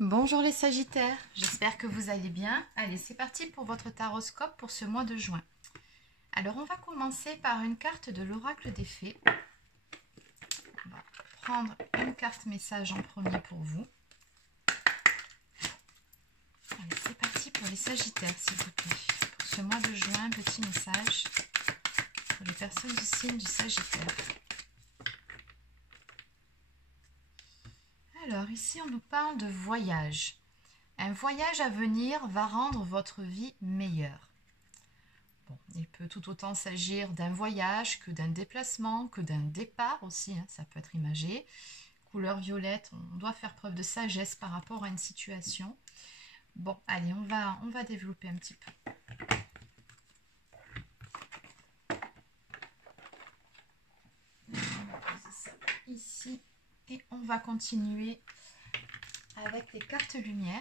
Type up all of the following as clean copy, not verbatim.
Bonjour les Sagittaires, j'espère que vous allez bien. Allez, c'est parti pour votre taroscope pour ce mois de juin. Alors, on va commencer par une carte de l'oracle des fées. On va prendre une carte message en premier pour vous. Allez, c'est parti pour les Sagittaires, s'il vous plaît. Pour ce mois de juin, petit message pour les personnes du signe du Sagittaire. Alors, ici, on nous parle de voyage. Un voyage à venir va rendre votre vie meilleure. Bon, il peut tout autant s'agir d'un voyage que d'un déplacement, que d'un départ aussi, hein, ça peut être imagé. Couleur violette, on doit faire preuve de sagesse par rapport à une situation. Bon, allez, on va développer un petit peu. On va poser ça ici et on va continuer avec les cartes lumière.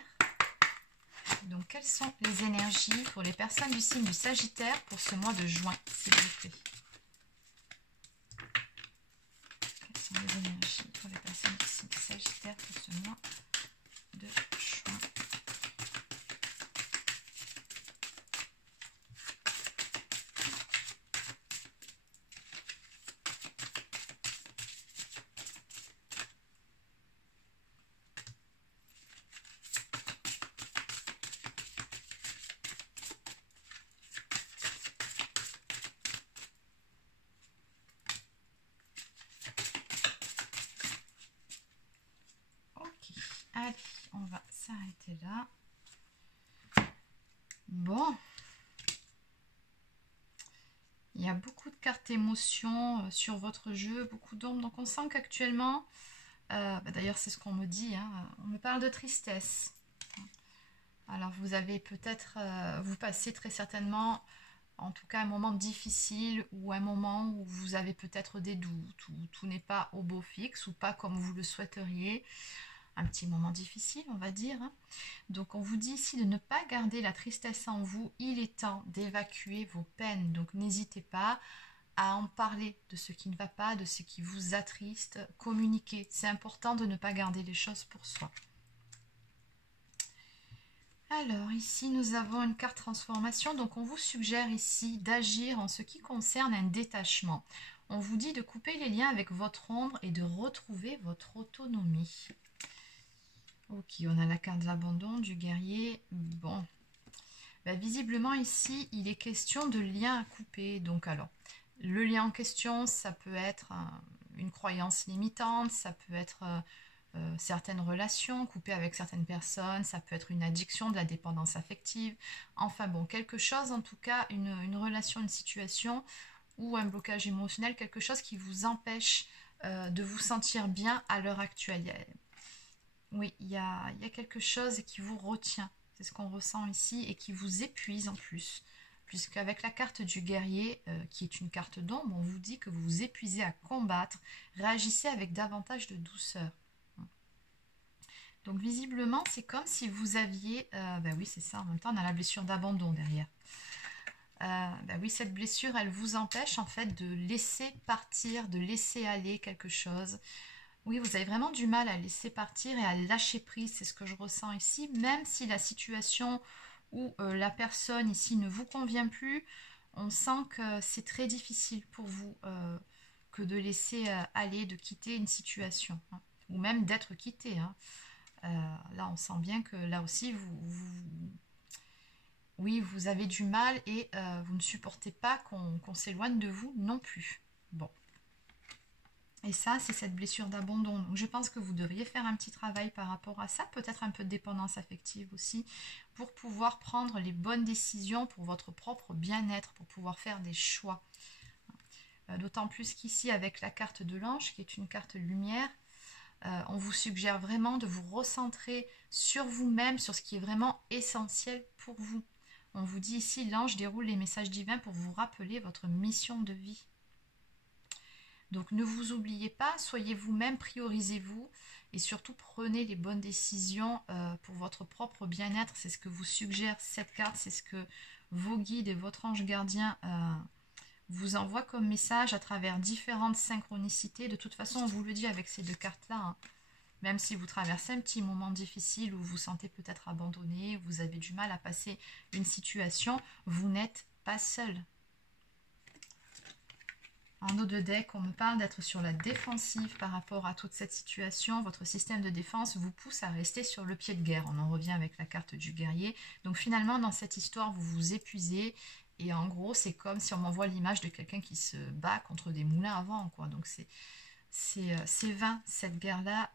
Donc, quelles sont les énergies pour les personnes du signe du Sagittaire pour ce mois de juin, s'il vous plaît? Quelles sont les énergies pour les personnes du signe du Sagittaire pour ce mois de juin? Allez, on va s'arrêter là. Bon. Il y a beaucoup de cartes émotions sur votre jeu, beaucoup d'ombres. Donc on sent qu'actuellement, d'ailleurs c'est ce qu'on me dit, hein, on me parle de tristesse. Alors vous avez peut-être, vous passez très certainement, en tout cas un moment difficile ou un moment où vous avez peut-être des doutes, où tout n'est pas au beau fixe ou pas comme vous le souhaiteriez. Un petit moment difficile, on va dire. Donc, on vous dit ici de ne pas garder la tristesse en vous. Il est temps d'évacuer vos peines. Donc, n'hésitez pas à en parler de ce qui ne va pas, de ce qui vous attriste. Communiquer. C'est important de ne pas garder les choses pour soi. Alors, ici, nous avons une carte transformation. Donc, on vous suggère ici d'agir en ce qui concerne un détachement. On vous dit de couper les liens avec votre ombre et de retrouver votre autonomie. Ok, on a la carte de l'abandon, du guerrier. Bon, visiblement ici, il est question de lien à couper. Donc alors, le lien en question, ça peut être une croyance limitante, ça peut être certaines relations coupées avec certaines personnes, ça peut être une addiction, de la dépendance affective. Enfin bon, quelque chose en tout cas, une relation, une situation ou un blocage émotionnel, quelque chose qui vous empêche de vous sentir bien à l'heure actuelle. Oui, il y a quelque chose qui vous retient. C'est ce qu'on ressent ici et qui vous épuise en plus. Puisqu'avec la carte du guerrier, qui est une carte d'ombre, on vous dit que vous vous épuisez à combattre. Réagissez avec davantage de douceur. Donc visiblement, c'est comme si vous aviez... oui, c'est ça. En même temps, on a la blessure d'abandon derrière. Oui, cette blessure, elle vous empêche en fait de laisser partir, de laisser aller quelque chose. Oui, vous avez vraiment du mal à laisser partir et à lâcher prise, c'est ce que je ressens ici, même si la situation ou la personne ici ne vous convient plus, on sent que c'est très difficile pour vous que de laisser aller, de quitter une situation, hein, ou même d'être quitté. Hein. Là, on sent bien que là aussi, oui, vous avez du mal et vous ne supportez pas qu'on s'éloigne de vous non plus. Bon. Et ça, c'est cette blessure d'abandon. Donc, je pense que vous devriez faire un petit travail par rapport à ça, peut-être un peu de dépendance affective aussi, pour pouvoir prendre les bonnes décisions pour votre propre bien-être, pour pouvoir faire des choix. D'autant plus qu'ici, avec la carte de l'ange, qui est une carte lumière, on vous suggère vraiment de vous recentrer sur vous-même, sur ce qui est vraiment essentiel pour vous. On vous dit ici, l'ange déroule les messages divins pour vous rappeler votre mission de vie. Donc ne vous oubliez pas, soyez vous-même, priorisez-vous et surtout prenez les bonnes décisions pour votre propre bien-être. C'est ce que vous suggère cette carte, c'est ce que vos guides et votre ange gardien vous envoient comme message à travers différentes synchronicités. De toute façon, on vous le dit avec ces deux cartes-là, hein. Même si vous traversez un petit moment difficile où vous vous sentez peut-être abandonné, vous avez du mal à passer une situation, vous n'êtes pas seul. En eau de deck, on me parle d'être sur la défensive par rapport à toute cette situation. Votre système de défense vous pousse à rester sur le pied de guerre. On en revient avec la carte du guerrier. Donc finalement, dans cette histoire, vous vous épuisez. Et en gros, c'est comme si on m'envoie l'image de quelqu'un qui se bat contre des moulins à vent, quoi. Donc c'est vain. Cette guerre-là,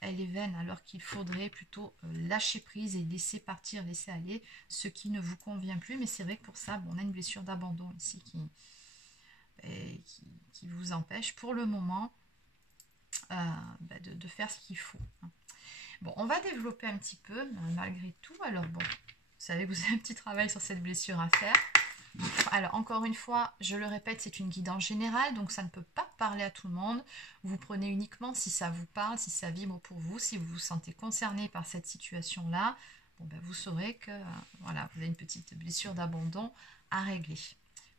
elle est vaine, alors qu'il faudrait plutôt lâcher prise et laisser partir, laisser aller ce qui ne vous convient plus. Mais c'est vrai que pour ça, bon, on a une blessure d'abandon ici qui vous empêche pour le moment de faire ce qu'il faut. Bon, on va développer un petit peu malgré tout. Alors bon, vous savez que vous avez un petit travail sur cette blessure à faire. Alors encore une fois, je le répète, c'est une guidance générale, donc ça ne peut pas parler à tout le monde. Vous prenez uniquement si ça vous parle, si ça vibre pour vous, si vous vous sentez concerné par cette situation-là. Bon, ben, vous saurez que voilà, vous avez une petite blessure d'abandon à régler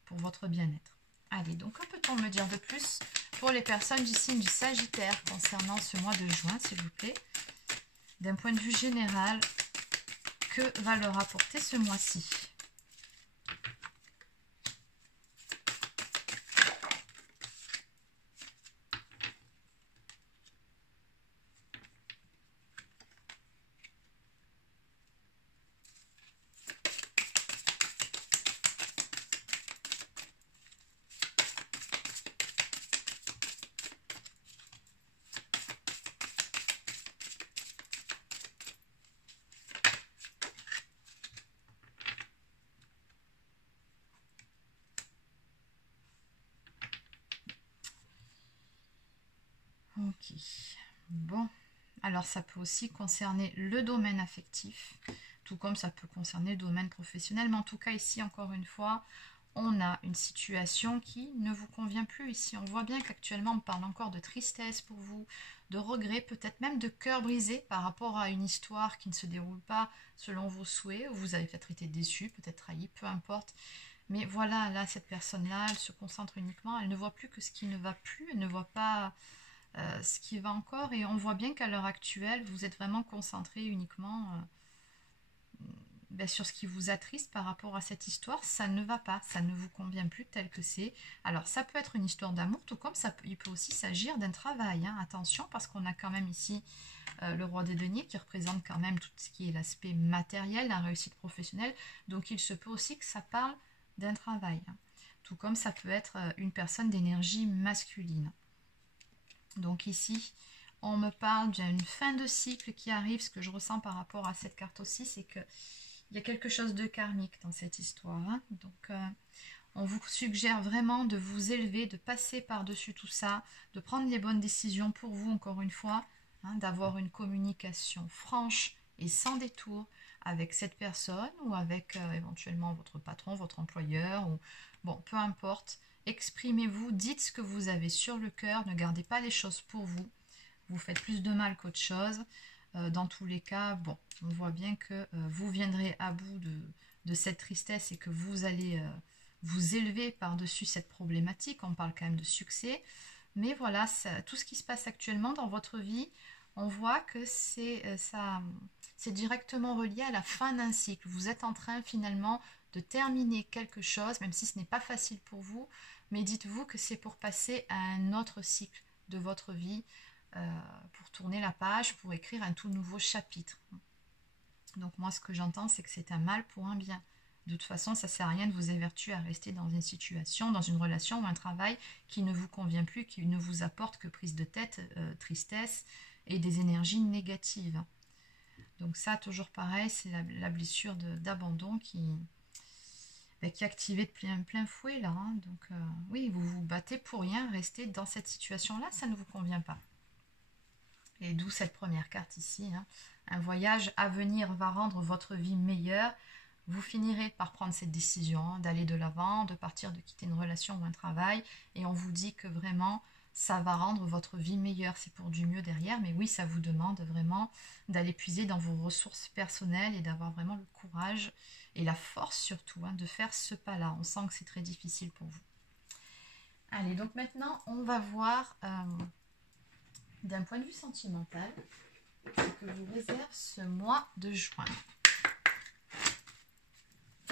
pour votre bien-être. Allez, donc que peut-on me dire de plus pour les personnes du signe du Sagittaire concernant ce mois de juin, s'il vous plaît? D'un point de vue général, que va leur apporter ce mois-ci? Ok, bon, alors ça peut aussi concerner le domaine affectif, tout comme ça peut concerner le domaine professionnel, mais en tout cas ici, encore une fois, on a une situation qui ne vous convient plus ici. On voit bien qu'actuellement, on parle encore de tristesse pour vous, de regret, peut-être même de cœur brisé par rapport à une histoire qui ne se déroule pas selon vos souhaits, ou vous avez peut-être été déçu, peut-être trahi, peu importe. Mais voilà, là, cette personne-là, elle se concentre uniquement, elle ne voit plus que ce qui ne va plus, elle ne voit pas ce qui va encore, et on voit bien qu'à l'heure actuelle, vous êtes vraiment concentré uniquement sur ce qui vous attriste par rapport à cette histoire. Ça ne va pas, ça ne vous convient plus tel que c'est. Alors ça peut être une histoire d'amour, tout comme il peut aussi s'agir d'un travail, hein. Attention, parce qu'on a quand même ici le roi des deniers qui représente quand même tout ce qui est l'aspect matériel, la réussite professionnelle, donc il se peut aussi que ça parle d'un travail, hein. Tout comme ça peut être une personne d'énergie masculine. Donc ici, on me parle d'une fin de cycle qui arrive. Ce que je ressens par rapport à cette carte aussi, c'est qu'il y a quelque chose de karmique dans cette histoire, hein. Donc, on vous suggère vraiment de vous élever, de passer par-dessus tout ça, de prendre les bonnes décisions pour vous, encore une fois, hein, d'avoir une communication franche et sans détour avec cette personne ou avec éventuellement votre patron, votre employeur, ou bon, peu importe. Exprimez-vous, dites ce que vous avez sur le cœur, ne gardez pas les choses pour vous. Vous faites plus de mal qu'autre chose. Dans tous les cas, bon, on voit bien que vous viendrez à bout de cette tristesse et que vous allez vous élever par-dessus cette problématique. On parle quand même de succès. Mais voilà, tout ce qui se passe actuellement dans votre vie, on voit que c'est directement relié à la fin d'un cycle. Vous êtes en train finalement de terminer quelque chose, même si ce n'est pas facile pour vous, mais dites-vous que c'est pour passer à un autre cycle de votre vie, pour tourner la page, pour écrire un tout nouveau chapitre. Donc moi, ce que j'entends, c'est que c'est un mal pour un bien. De toute façon, ça ne sert à rien de vous évertuer à rester dans une situation, dans une relation ou un travail qui ne vous convient plus, qui ne vous apporte que prise de tête, tristesse et des énergies négatives. Donc ça, toujours pareil, c'est la blessure d'abandon qui est activée de plein fouet là, hein. Donc oui, vous vous battez pour rien, rester dans cette situation-là, ça ne vous convient pas. Et d'où cette première carte ici, hein. Un voyage à venir va rendre votre vie meilleure. Vous finirez par prendre cette décision, hein, d'aller de l'avant, de partir, de quitter une relation ou un travail. Et on vous dit que vraiment, ça va rendre votre vie meilleure. C'est pour du mieux derrière. Mais oui, ça vous demande vraiment d'aller puiser dans vos ressources personnelles et d'avoir vraiment le courage et la force surtout, hein, de faire ce pas-là. On sent que c'est très difficile pour vous. Allez, donc maintenant, on va voir d'un point de vue sentimental que vous réserve ce mois de juin.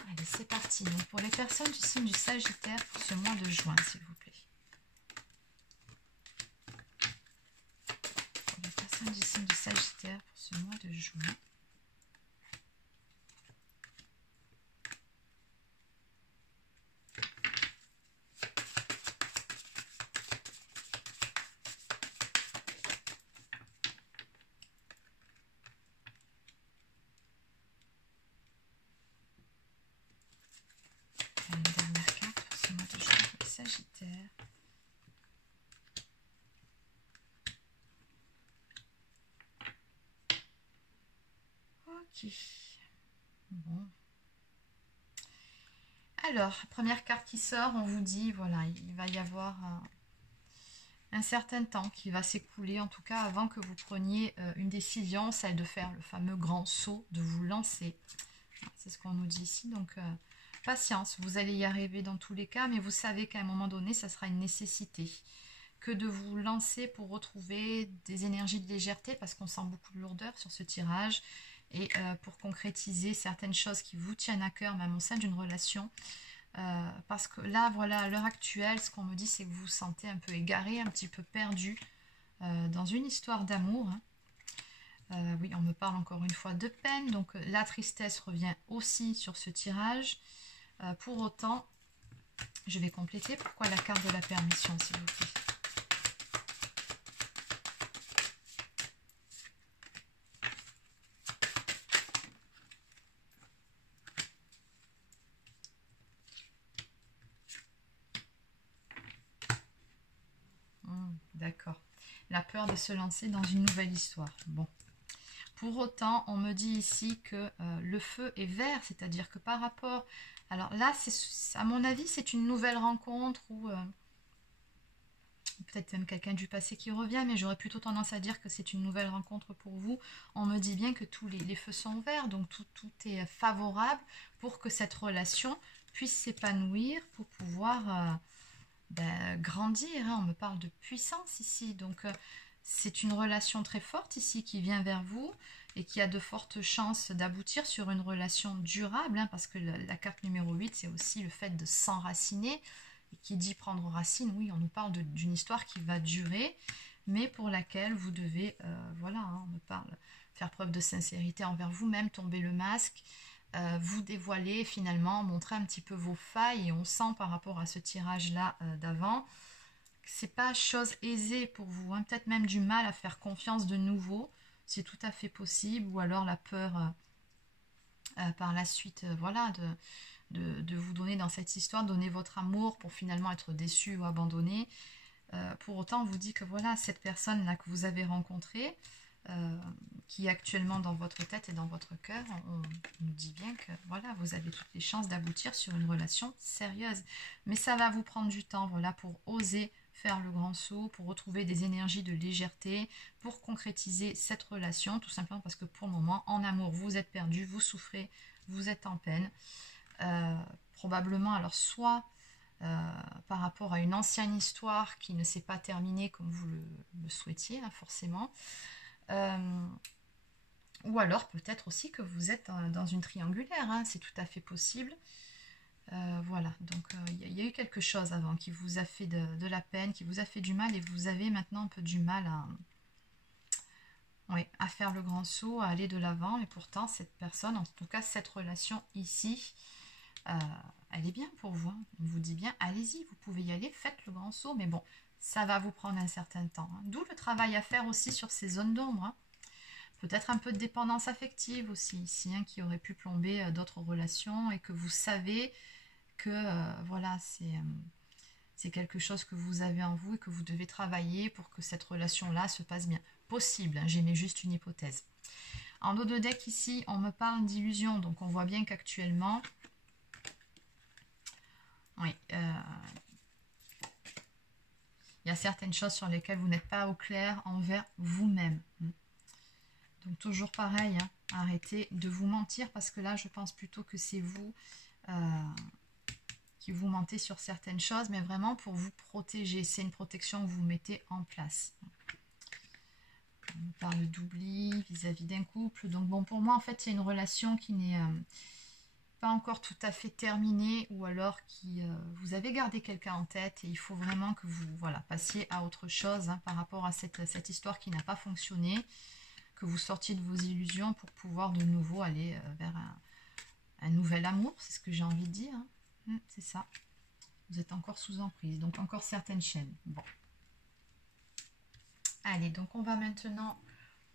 Allez, c'est parti. Donc, pour les personnes du signe du Sagittaire, pour ce mois de juin, s'il vous plaît. Pour les personnes du signe du Sagittaire, pour ce mois de juin. Une dernière carte pour ce mois de juin pour les Sagittaires. Ok. Bon. Alors, première carte qui sort, on vous dit, voilà, il va y avoir un certain temps qui va s'écouler, en tout cas avant que vous preniez une décision, celle de faire le fameux grand saut, de vous lancer. C'est ce qu'on nous dit ici, donc patience, vous allez y arriver dans tous les cas, mais vous savez qu'à un moment donné, ça sera une nécessité que de vous lancer pour retrouver des énergies de légèreté, parce qu'on sent beaucoup de lourdeur sur ce tirage, et pour concrétiser certaines choses qui vous tiennent à cœur, même au sein d'une relation. Parce que là, voilà, à l'heure actuelle, ce qu'on me dit, c'est que vous vous sentez un peu égaré, un petit peu perdu dans une histoire d'amour. Hein. Oui, on me parle encore une fois de peine, donc la tristesse revient aussi sur ce tirage. Pour autant, je vais compléter. Pourquoi la carte de la permission, s'il vous plaît? D'accord. La peur de se lancer dans une nouvelle histoire. Bon. Pour autant, on me dit ici que le feu est vert, c'est-à-dire que par rapport... Alors là, à mon avis, c'est une nouvelle rencontre ou peut-être même quelqu'un du passé qui revient, mais j'aurais plutôt tendance à dire que c'est une nouvelle rencontre pour vous. On me dit bien que tous les feux sont verts, donc tout est favorable pour que cette relation puisse s'épanouir, pour pouvoir grandir. Hein. On me parle de puissance ici, donc c'est une relation très forte ici qui vient vers vous et qui a de fortes chances d'aboutir sur une relation durable, hein, parce que la carte numéro 8, c'est aussi le fait de s'enraciner. Et qui dit prendre racine, oui, on nous parle d'une histoire qui va durer, mais pour laquelle vous devez, voilà, hein, on me parle, faire preuve de sincérité envers vous-même, tomber le masque, vous dévoiler finalement, montrer un petit peu vos failles, et on sent par rapport à ce tirage-là d'avant, que c'est pas chose aisée pour vous, hein, peut-être même du mal à faire confiance de nouveau, c'est tout à fait possible, ou alors la peur par la suite, voilà, de vous donner dans cette histoire, donner votre amour pour finalement être déçu ou abandonné. Pour autant, on vous dit que voilà, cette personne-là que vous avez rencontrée, qui est actuellement dans votre tête et dans votre cœur, on nous dit bien que voilà, vous avez toutes les chances d'aboutir sur une relation sérieuse. Mais ça va vous prendre du temps, voilà, pour oser faire le grand saut, pour retrouver des énergies de légèreté, pour concrétiser cette relation, tout simplement parce que pour le moment, en amour, vous êtes perdu, vous souffrez, vous êtes en peine. Probablement, alors soit par rapport à une ancienne histoire qui ne s'est pas terminée comme vous le souhaitiez, hein, forcément, ou alors peut-être aussi que vous êtes dans une triangulaire, hein, c'est tout à fait possible. Voilà, donc il y a eu quelque chose avant qui vous a fait de la peine, qui vous a fait du mal, et vous avez maintenant un peu du mal à faire le grand saut, à aller de l'avant, mais pourtant cette personne, en tout cas cette relation ici, elle est bien pour vous. Hein. On vous dit bien, allez-y, vous pouvez y aller, faites le grand saut, mais bon, ça va vous prendre un certain temps. Hein. D'où le travail à faire aussi sur ces zones d'ombre. Hein. Peut-être un peu de dépendance affective aussi ici, hein, qui aurait pu plomber d'autres relations, et que vous savez que voilà, c'est quelque chose que vous avez en vous et que vous devez travailler pour que cette relation-là se passe bien. Possible, hein, j'émets juste une hypothèse. En dos de deck ici, on me parle d'illusion, donc on voit bien qu'actuellement, oui, il y a certaines choses sur lesquelles vous n'êtes pas au clair envers vous-même. Donc toujours pareil, hein, arrêtez de vous mentir, parce que là, je pense plutôt que c'est vous qui vous mentez sur certaines choses, mais vraiment pour vous protéger. C'est une protection que vous mettez en place. On parle d'oubli vis-à-vis d'un couple. Donc bon, pour moi, en fait, c'est une relation qui n'est pas encore tout à fait terminée ou alors qui vous avez gardé quelqu'un en tête et il faut vraiment que vous passiez à autre chose par rapport à cette histoire qui n'a pas fonctionné, que vous sortiez de vos illusions pour pouvoir de nouveau aller vers un nouvel amour, c'est ce que j'ai envie de dire. C'est ça. Vous êtes encore sous emprise, donc encore certaines chaînes. Bon. Allez, donc on va maintenant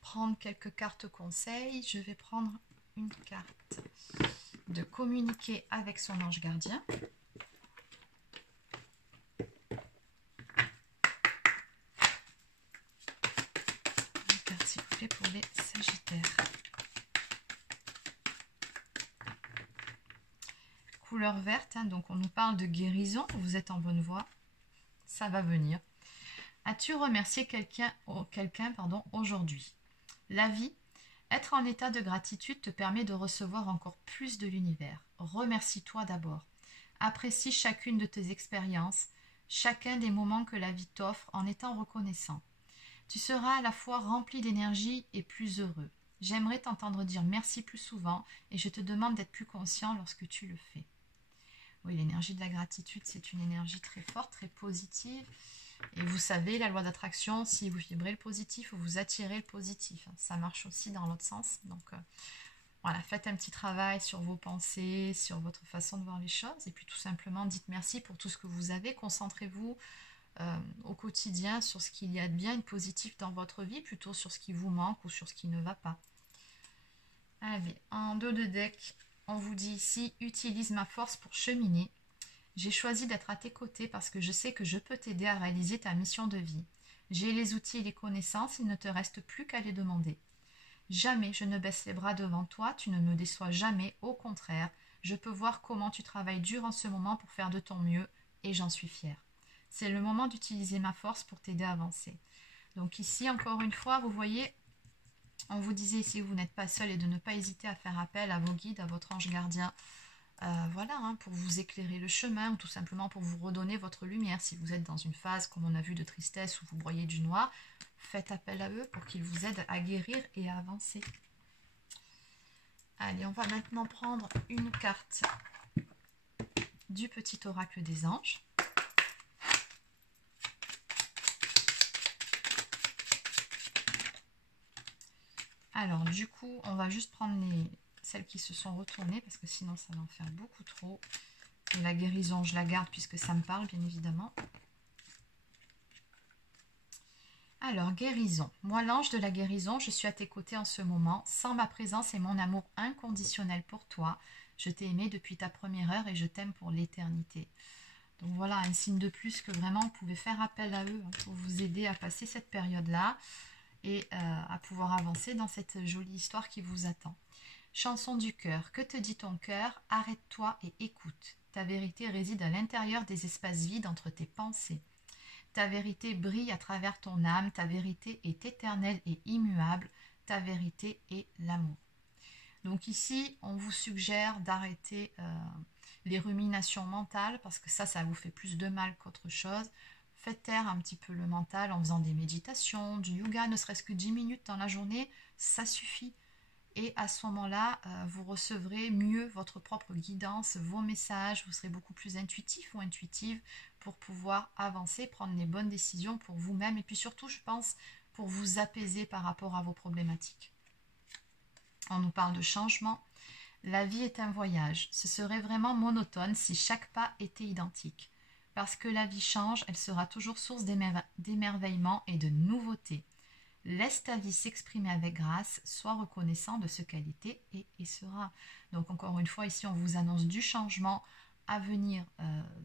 prendre quelques cartes conseils. Je vais prendre une carte de communiquer avec son ange gardien. Une carte s'il vous plaît pour les Sagittaires. Couleur verte, donc on nous parle de guérison. Vous êtes en bonne voie. Ça va venir. As-tu remercié quelqu'un aujourd'hui? La vie, être en état de gratitude te permet de recevoir encore plus de l'univers. Remercie-toi d'abord. Apprécie chacune de tes expériences, chacun des moments que la vie t'offre en étant reconnaissant. Tu seras à la fois rempli d'énergie et plus heureux. J'aimerais t'entendre dire merci plus souvent et je te demande d'être plus conscient lorsque tu le fais. Oui, l'énergie de la gratitude, c'est une énergie très forte, très positive. Et vous savez, la loi d'attraction, si vous vibrez le positif, vous attirez le positif. Ça marche aussi dans l'autre sens. Donc voilà, faites un petit travail sur vos pensées, sur votre façon de voir les choses. Et puis tout simplement, dites merci pour tout ce que vous avez. Concentrez-vous au quotidien sur ce qu'il y a de bien et de positif dans votre vie, plutôt sur ce qui vous manque ou sur ce qui ne va pas. Allez, en dos de deck, on vous dit ici, utilise ma force pour cheminer. J'ai choisi d'être à tes côtés parce que je sais que je peux t'aider à réaliser ta mission de vie. J'ai les outils et les connaissances, il ne te reste plus qu'à les demander. Jamais je ne baisse les bras devant toi, tu ne me déçois jamais, au contraire, je peux voir comment tu travailles dur en ce moment pour faire de ton mieux et j'en suis fière. C'est le moment d'utiliser ma force pour t'aider à avancer. Donc ici, encore une fois, vous voyez, on vous disait ici que vous n'êtes pas seul et de ne pas hésiter à faire appel à vos guides, à votre ange gardien, pour vous éclairer le chemin ou tout simplement pour vous redonner votre lumière. Si vous êtes dans une phase, comme on a vu, de tristesse ou vous broyez du noir, faites appel à eux pour qu'ils vous aident à guérir et à avancer. Allez, on va maintenant prendre une carte du petit oracle des anges. Alors, du coup, on va juste prendre celles qui se sont retournées parce que sinon, ça va en faire beaucoup trop. Et la guérison, je la garde puisque ça me parle, bien évidemment. Alors, guérison. Moi, l'ange de la guérison, je suis à tes côtés en ce moment. Sans ma présence et mon amour inconditionnel pour toi, je t'ai aimé depuis ta première heure et je t'aime pour l'éternité. Donc voilà, un signe de plus que vraiment, vous pouvez faire appel à eux pour vous aider à passer cette période-là et à pouvoir avancer dans cette jolie histoire qui vous attend. Chanson du cœur. Que te dit ton cœur? Arrête-toi et écoute. Ta vérité réside à l'intérieur des espaces vides entre tes pensées. Ta vérité brille à travers ton âme. Ta vérité est éternelle et immuable. Ta vérité est l'amour. Donc ici, on vous suggère d'arrêter les ruminations mentales parce que ça vous fait plus de mal qu'autre chose. Faites taire un petit peu le mental en faisant des méditations, du yoga, ne serait-ce que 10 minutes dans la journée, ça suffit. Et à ce moment-là, vous recevrez mieux votre propre guidance, vos messages, vous serez beaucoup plus intuitif ou intuitive pour pouvoir avancer, prendre les bonnes décisions pour vous-même et puis surtout, je pense, pour vous apaiser par rapport à vos problématiques. On nous parle de changement. La vie est un voyage. Ce serait vraiment monotone si chaque pas était identique. Parce que la vie change, elle sera toujours source d'émerveillement et de nouveautés. Laisse ta vie s'exprimer avec grâce, sois reconnaissant de ce qu'elle était et sera. Donc encore une fois, ici on vous annonce du changement à venir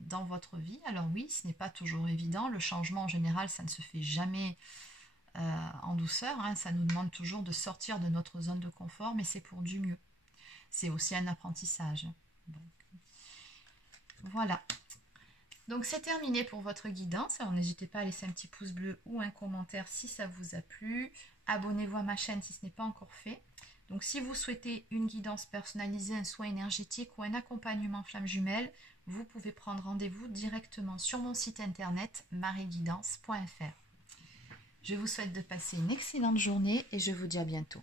dans votre vie. Alors oui, ce n'est pas toujours évident. Le changement en général, ça ne se fait jamais en douceur. Ça nous demande toujours de sortir de notre zone de confort, mais c'est pour du mieux. C'est aussi un apprentissage. Donc, voilà. Donc c'est terminé pour votre guidance. Alors n'hésitez pas à laisser un petit pouce bleu ou un commentaire si ça vous a plu. Abonnez-vous à ma chaîne si ce n'est pas encore fait. Donc si vous souhaitez une guidance personnalisée, un soin énergétique ou un accompagnement flamme jumelle, vous pouvez prendre rendez-vous directement sur mon site internet marieguidance.fr. Je vous souhaite de passer une excellente journée et je vous dis à bientôt.